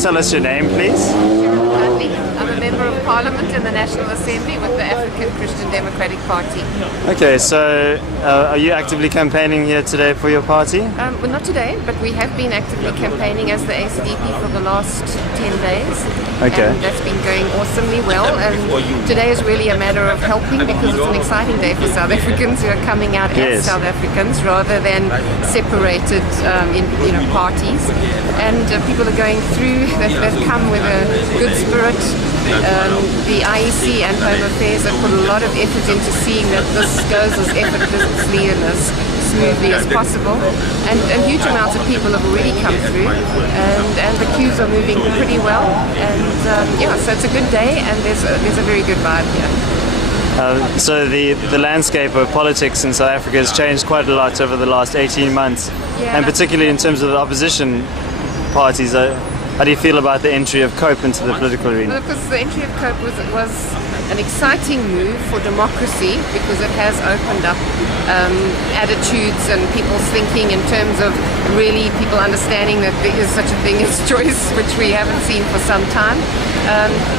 just tell us your name, please? Cheryllyn Dudley. I'm a member of Parliament in the National Assembly with the African Christian Democratic Party. Okay, so are you actively campaigning here today for your party? Well, not today, but we have been actively campaigning as the ACDP for the last 10 days. Okay. And that's been going awesomely well. And today is really a matter of helping because it's an exciting day for South Africans who are coming out as South Africans rather than separated in parties. And people are going through, they've come with a good spirit. The IEC and Home Affairs have put a lot of effort into seeing that this goes as effortlessly and as smoothly as possible, and huge amounts of people have already come through, and the queues are moving pretty well, and so it's a good day, and there's a very good vibe here. So the landscape of politics in South Africa has changed quite a lot over the last 18 months, and particularly in terms of the opposition parties. How do you feel about the entry of COPE into the political arena? Well, of course, the entry of COPE was an exciting move for democracy because it has opened up attitudes and people's thinking in terms of really people understanding that there is such a thing as choice, which we haven't seen for some time.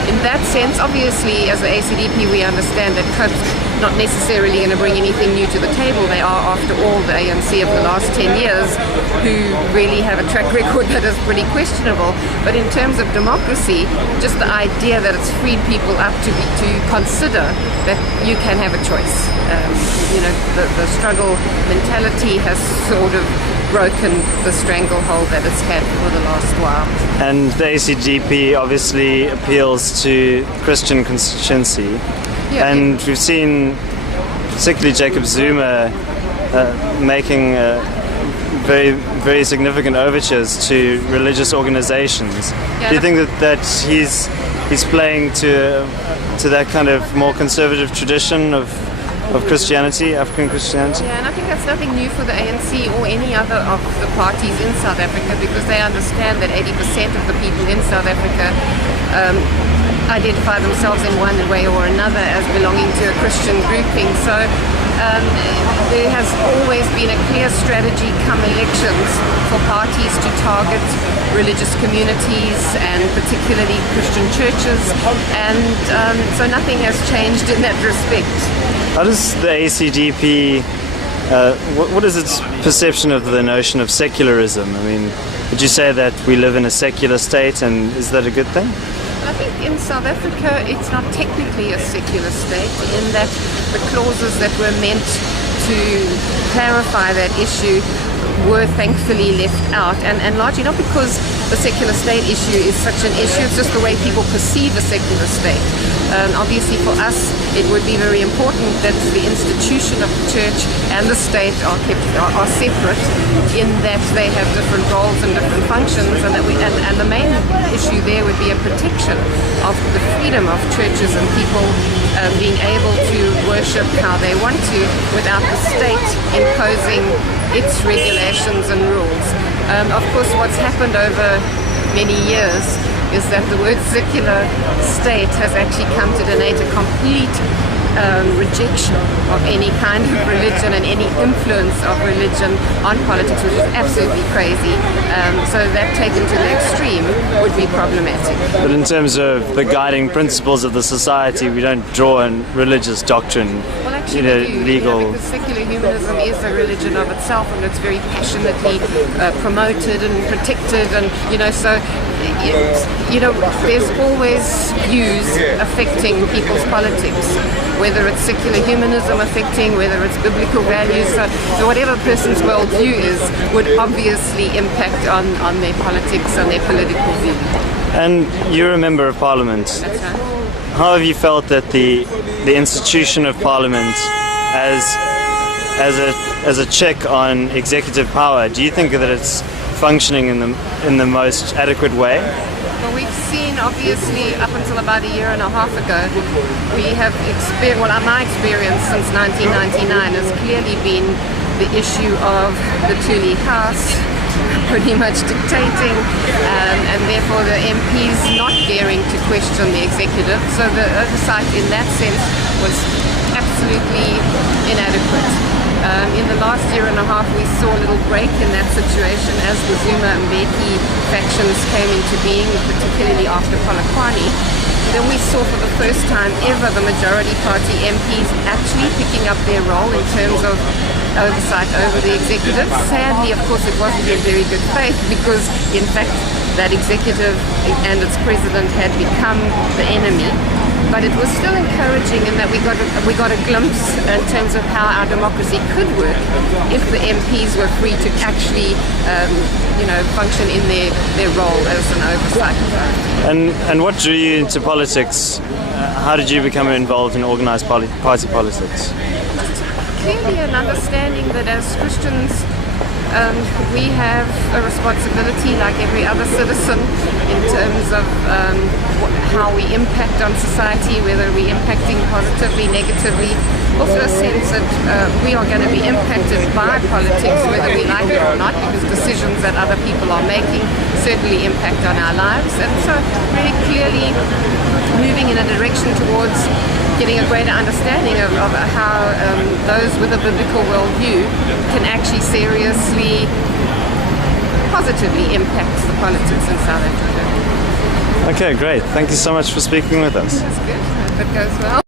In that sense, obviously, as the ACDP, we understand that COPE's not necessarily going to bring anything new to the table. They are, after all, the ANC of the last 10 years who really have a track record that is pretty questionable. But in terms of democracy, just the idea that it's freed people up to consider that you can have a choice. The struggle mentality has sort of broken the stranglehold that it's had for the last while. And the ACDP obviously appeals to Christian constituency. And we've seen particularly Jacob Zuma making very, very significant overtures to religious organizations. Do you think that he's playing to that kind of more conservative tradition of Christianity, African Christianity? Yeah, and I think that's nothing new for the ANC or any other of the parties in South Africa, because they understand that 80% of the people in South Africa identify themselves in one way or another as belonging to a Christian grouping. So there has always been a clear strategy come elections for parties to target religious communities and particularly Christian churches, and so nothing has changed in that respect. How does the ACDP, what is its perception of the notion of secularism? I mean, would you say that we live in a secular state, and is that a good thing? I think in South Africa it's not technically a secular state in that the clauses that were meant to clarify that issue were thankfully left out, and largely not because the secular state issue is such an issue, it's just the way people perceive a secular state. Obviously for us it would be very important that the institution of the church and the state are separate, in that they have different roles and different functions, and that and the main issue there would be a protection of the freedom of churches and people being able to worship how they want to without the state imposing its regulations and rules. Of course, what's happened over many years is that the word secular state has actually come to denote a complete rejection of any kind of religion and any influence of religion on politics, which is absolutely crazy. So that taken to the extreme would be problematic. But in terms of the guiding principles of the society, we don't draw on religious doctrine. Well, actually, legal. because secular humanism is a religion of itself, and it's very passionately promoted and protected, and so there's always views affecting people's politics, whether it's secular humanism affecting, whether it's biblical values. So whatever a person's worldview is would obviously impact on their politics and their political view. And you're a member of Parliament. That's right. How have you felt that the institution of Parliament as a check on executive power, do you think that it's functioning in the most adequate way? Well, we've seen, obviously, up until about a year and a half ago, we have my experience since 1999 has clearly been the issue of the Thuli House pretty much dictating, and therefore the MPs not daring to question the executive. So the oversight in that sense was absolutely inadequate. In the last year and a half, we saw a little break in that situation as the Zuma and Mbeki factions came into being, particularly after Polokwane. Then we saw for the first time ever the majority party MPs actually picking up their role in terms of oversight over the executive. Sadly, of course, it wasn't in very good faith because, in fact, that executive and its president had become the enemy. But it was still encouraging in that we got a glimpse in terms of how our democracy could work if the MPs were free to actually, function in their role as an oversight authority. And what drew you into politics? How did you become involved in organised party politics? Clearly an understanding that as Christians we have a responsibility like every other citizen in terms of how we impact on society, whether we're impacting positively, negatively. Also a sense that we are going to be impacted by politics whether we like it or not, because decisions that other people are making certainly impact on our lives. And so very clearly moving in a direction towards getting a greater understanding of how those with a biblical worldview can actually seriously, positively impact the politics in South Africa. Okay, great. Thank you so much for speaking with us. That's good. Hope it goes well.